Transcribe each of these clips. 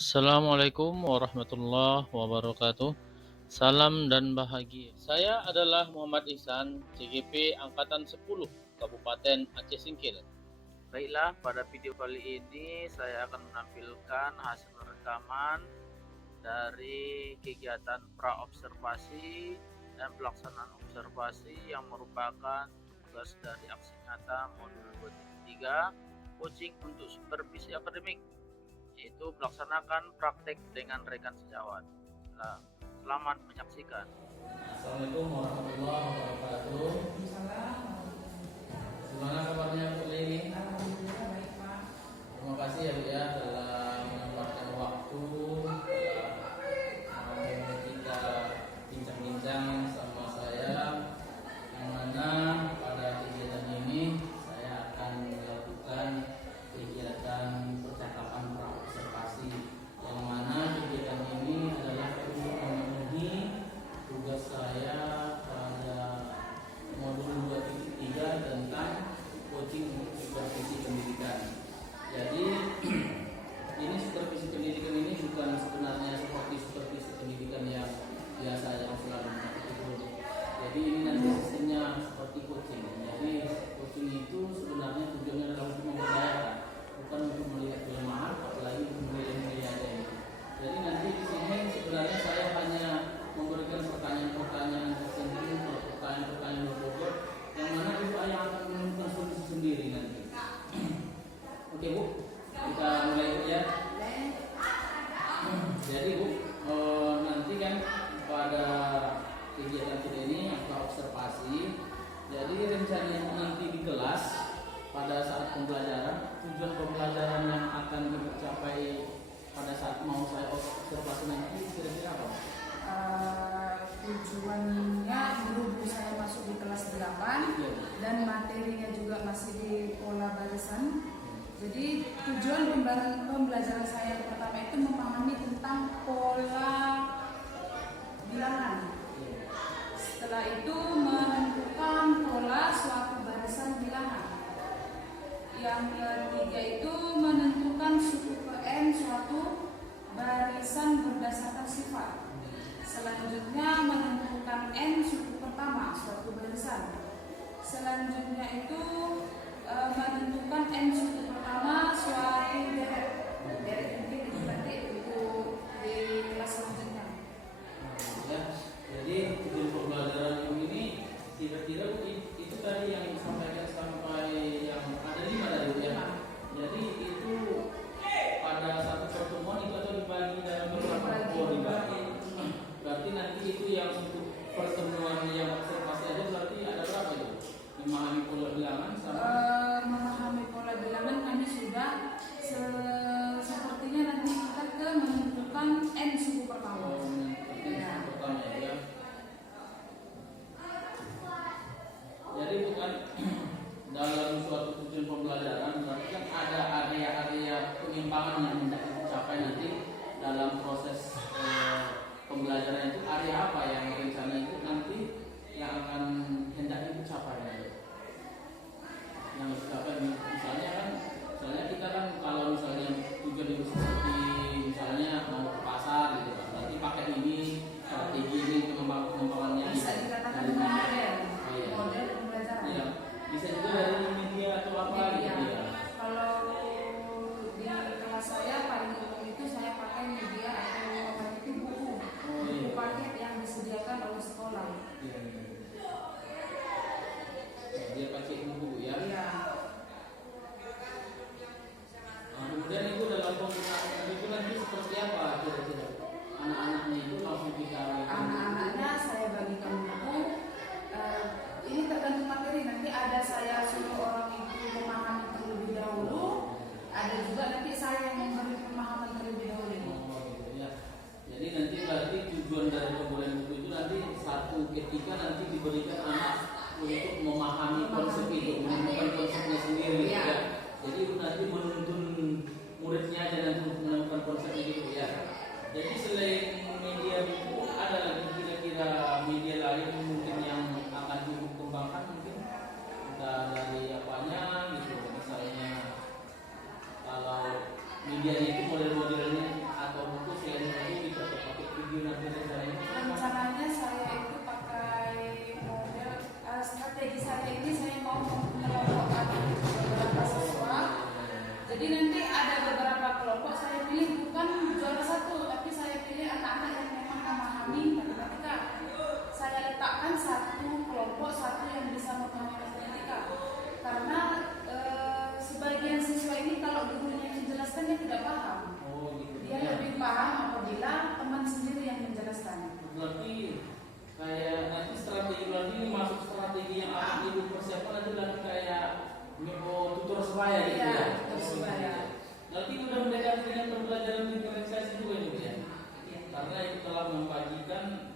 Assalamualaikum warahmatullahi wabarakatuh. Salam dan bahagia. Saya adalah Muhammad Ihsan, CGP Angkatan 10, Kabupaten Aceh Singkil. Baiklah, pada video kali ini saya akan menampilkan hasil rekaman dari kegiatan praobservasi dan pelaksanaan observasi yang merupakan tugas dari aksi nyata modul 2.3 coaching untuk supervisi akademik, yaitu melaksanakan praktek dengan rekan sejawat. Nah, selamat menyaksikan. Assalamualaikum warahmatullahi wabarakatuh. Gimana kabarnya Bu Leni? Alhamdulillah baik Pak. Terima kasih ya Bu ya telah menyempatkan waktu mau kita bincang-bincang sama saya, yang mana pada kegiatan ini saya akan melakukan kegiatan percakapan praobservasi, yang mana kegiatan ini adalah untuk memenuhi tugas saya pada modul 2.3 tentang coaching untuk supervisi pendidikan. Jadi ini supervisi pendidikan ini bukan sebenarnya seperti supervisi pendidikan yang biasa yang selalu itu. Jadi ini nanti sistemnya seperti coaching. Jadi coaching itu sebenarnya tujuannya adalah untuk memberdayakan, bukan untuk melihat kelemahan, apalagi untuk melihat ini. Jadi nanti di sini sebenarnya saya hanya memberikan pertanyaan-pertanyaan tertentu, pertanyaan-pertanyaan berbobot, yang mana ibu ayah akan menemukan solusi sendiri nanti. Oke Bu, kita mulai ya. Jadi Bu, nanti kan pada kegiatan kita ini atau observasi. Jadi rencananya nanti di kelas pada saat pembelajaran, tujuan pembelajaran yang akan kita capai pada saat mau saya observasi nanti kira-kira apa? Tujuannya berhubung saya masuk di kelas 8 dan materinya juga masih di pola barisan. Jadi tujuan pembelajaran saya yang pertama itu memahami tentang pola bilangan. Setelah itu menentukan pola suatu barisan bilangan. Yang ketiga itu menentukan suku PN suatu barisan berdasarkan sifat. Selanjutnya menentukan N suku pertama suatu barisan. Selanjutnya itu menentukan N suku pertama suatu deret. Deret mungkin itu nanti itu di kelas selanjutnya. Ya, jadi tujuan pembelajaran ini kira-kira itu tadi yang disampaikan sampai yang ada 5 tadi ya. Jadi itu pada satu pertemuan itu atau dibagi dalam beberapa dibagi. Berarti nanti itu yang untuk pertemuan yang observasi aja berarti ada berapa itu? Memahami pola bilangan sama memahami pola bilangan kami sudah sepertinya nanti kita ke menentukan N suku pertama. Pertama ya. Jadi bukan dalam suatu tujuan pembelajaran berarti kan ada area-area penyimpangan yang hendak dicapai nanti dalam proses pembelajaran itu. Area apa yang rencana itu nanti yang akan hendak dicapai yang dicapai misalnya kan, misalnya kita kan kalau misalnya tujuan itu seperti misalnya mau ke pasar gitu kan, nanti pakai ini strategi ini pengembangannya Bisa dikatakan model pembelajaran. ya, bisa juga dari media atau apa gitu ya. Kalau di kelas saya paling umum itu saya pakai media atau apa itu buku paket yang disediakan oleh sekolah. Iya. Dia pakai buku ya. Iya. Nah, kemudian itu dalam penggunaan itu nanti seperti apa kira-kira? Anak-anaknya itu langsung kita Anak-anaknya saya bagikan buku. Ini tergantung materi. Nanti ada saya suruh orang itu memahami terlebih dahulu. Ada juga nanti saya yang memberi pemahaman terlebih dahulu. gitu ya. Jadi nanti berarti tujuan dari pemberian buku itu nanti satu ketika nanti diberikan anak untuk memahami konsep itu, menemukan konsepnya sendiri ya. Ya. Jadi nanti menuntun muridnya aja nanti untuk menemukan konsepnya gitu ya. Jadi selain media buku ada lagi kira-kira media lain mungkin yang akan dikembangkan mungkin entah dari apanya gitu, misalnya kalau medianya itu model-modelnya atau karena itu telah membagikan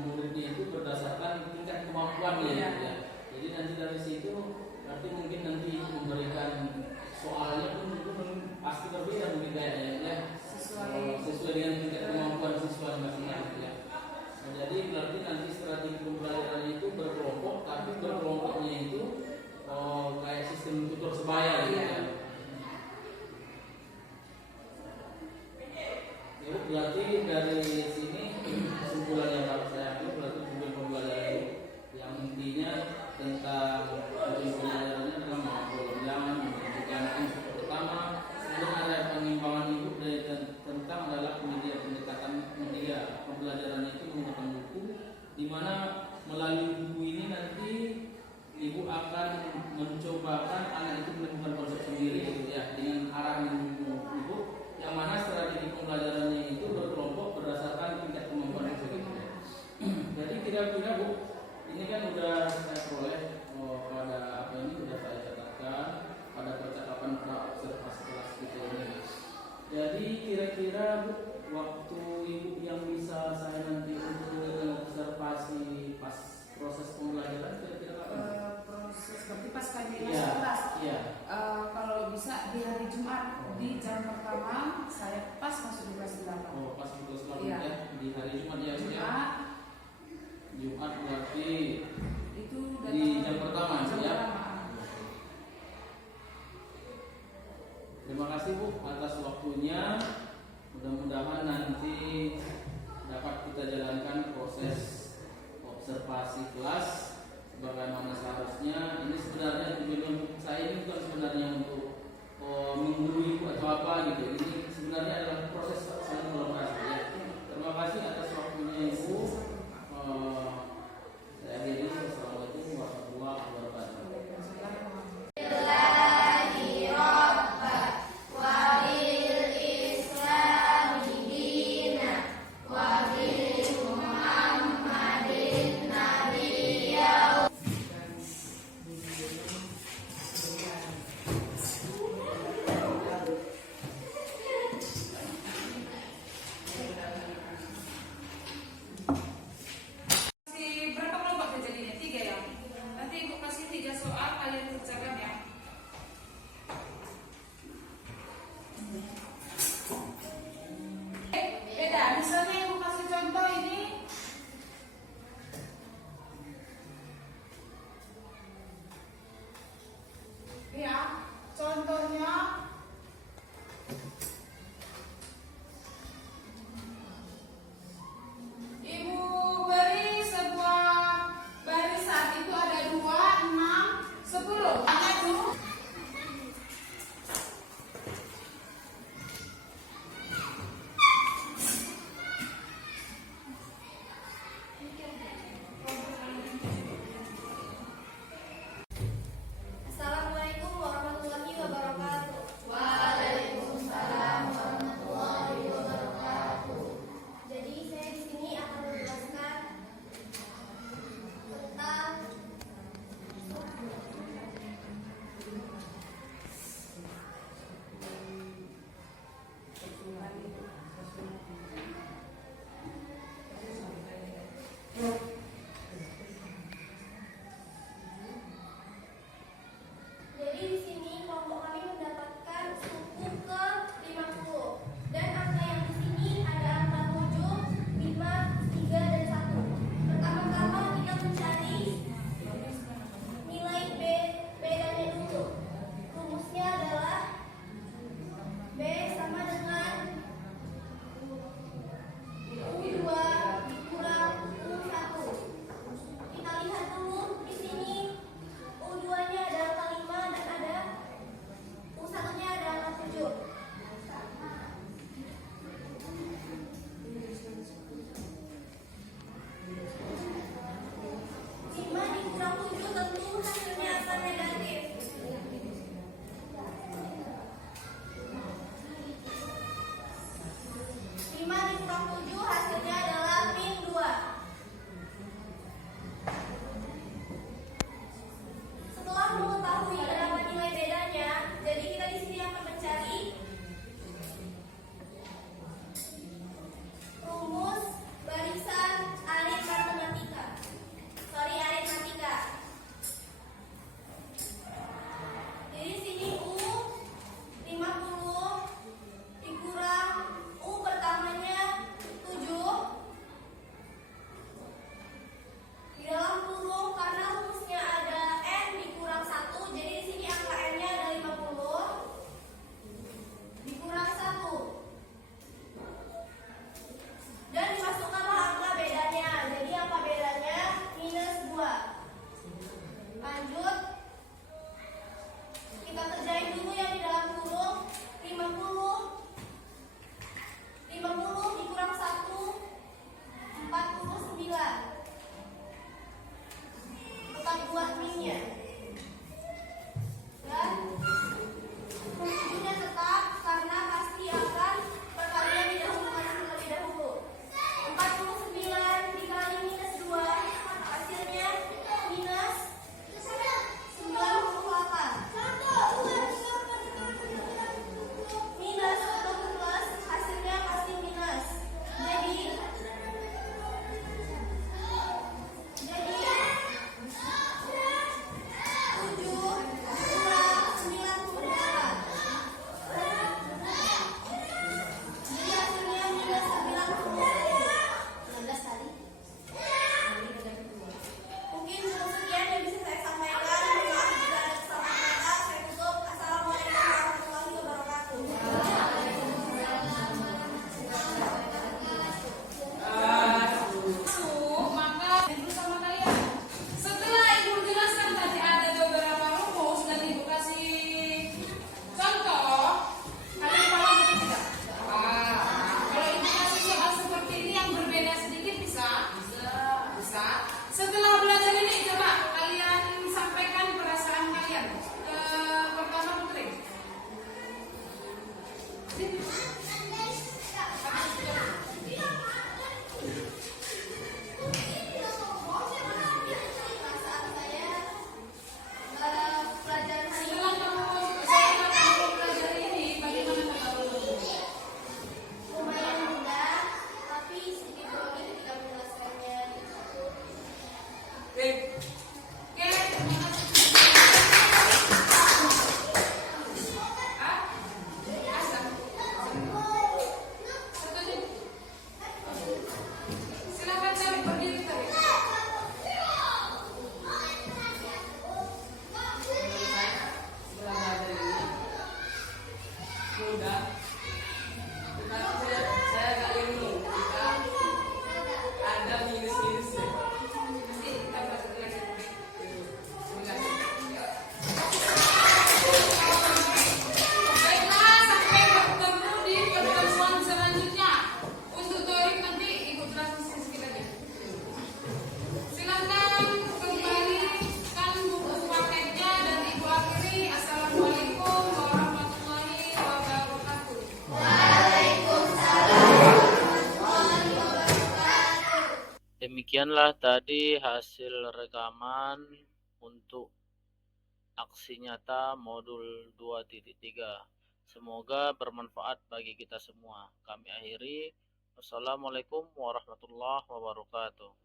muridnya itu berdasarkan tingkat kemampuannya gitu ya. Jadi nanti dari situ berarti mungkin nanti memberikan soalnya pun pasti berbeda mungkin kayaknya ya. Sesuai dengan tingkat kemampuan siswa masing-masing ya. Nah, jadi berarti nanti strategi pembelajaran itu berkelompok, tapi berkelompoknya itu kayak sistem tutor sebaya gitu ya. Jadi berarti dari sini kesimpulan yang dapat saya ambil berarti tujuan pembelajaran itu yang intinya tentang tujuan pembelajarannya adalah mengenalkan, menentukan unsur pertama, kemudian ada pengimbangan ibu dan tentang adalah pendekatan media pembelajarannya itu menggunakan buku, di mana melalui buku ini nanti ibu akan mencobakan anak itu menemukan konsep sendiri gitu ya, dengan arahan ibu yang mana strategi pembelajarannya itu berkelompok berdasarkan tingkat kemampuan itu gitu ya. Jadi kira-kira Bu, ini kan udah saya peroleh pada apa ini sudah saya catatkan pada percakapan observasi kelas kita ini. Jadi kira-kira Bu, waktu ibu yang bisa saya nanti untuk observasi pas proses pembelajaran kira-kira kapan? Proses berarti pas kami masuk Iya, kelas. iya. Kalau bisa di hari Jumat di jam pertama saya pas masuk di kelas 8. Oh, pas di kelas 8 Iya. ya, di hari Jumat ya, Bu, ya. Jumat berarti Itu di jam pertama ya. Terima kasih Bu atas waktunya. Mudah-mudahan nanti dapat kita jalankan proses observasi kelas bagaimana seharusnya. Ini sebenarnya tujuan saya ini bukan sebenarnya untuk menggurui atau apa gitu. Ini sebenarnya adalah proses saling kolaborasi ya. Terima kasih atas waktunya Ibu. Saya akhiri. Wassalamualaikum warahmatullahi wabarakatuh. Berapa kelompok jadinya? 3 ya? Nanti Ibu kasih 3 soal, kalian kerjakan ya. Beda, misalnya Ibu kasih contoh ini. Ya, contohnya Ibu beri sebuah barisan itu ada 2, 6, 10. Ada dulu. Assalamualaikum warahmatullahi wabarakatuh. Jadi saya di sini akan menjelaskan tentang Jadi di sini kelompok kami mendapatkan suku ke 50 dan angka yang di sini ada angka 7, 5, 3 dan 1. Pertama-tama kita mencari nilai B dan D dulu. Rumusnya adalah B sama dengan Perasaan saya pelajaran hari ini Setelah kamu pelajari ini, bagaimana tanggapanmu? lumayan mudah, tapi sedikit grogi ketika menjelaskannya. Oke, terima kasih. Asam. Setuju? Silakan saya berdiri tadi. Setelah belajar ini mudah, tetapi saya agak bingung jika ada minus-minusnya. Nanti kita bahas lagi. Terima kasih. Baiklah, sampai bertemu di pertemuan selanjutnya. Untuk teori nanti ikut transisi sedikit lagi. Silakan kembalikan buku paketnya dan ibu akhiri. Assalamualaikum warahmatullahi wabarakatuh. Demikianlah tadi hasil rekaman untuk aksi nyata modul 2.3. Semoga bermanfaat bagi kita semua. Kami akhiri. Wassalamualaikum warahmatullahi wabarakatuh.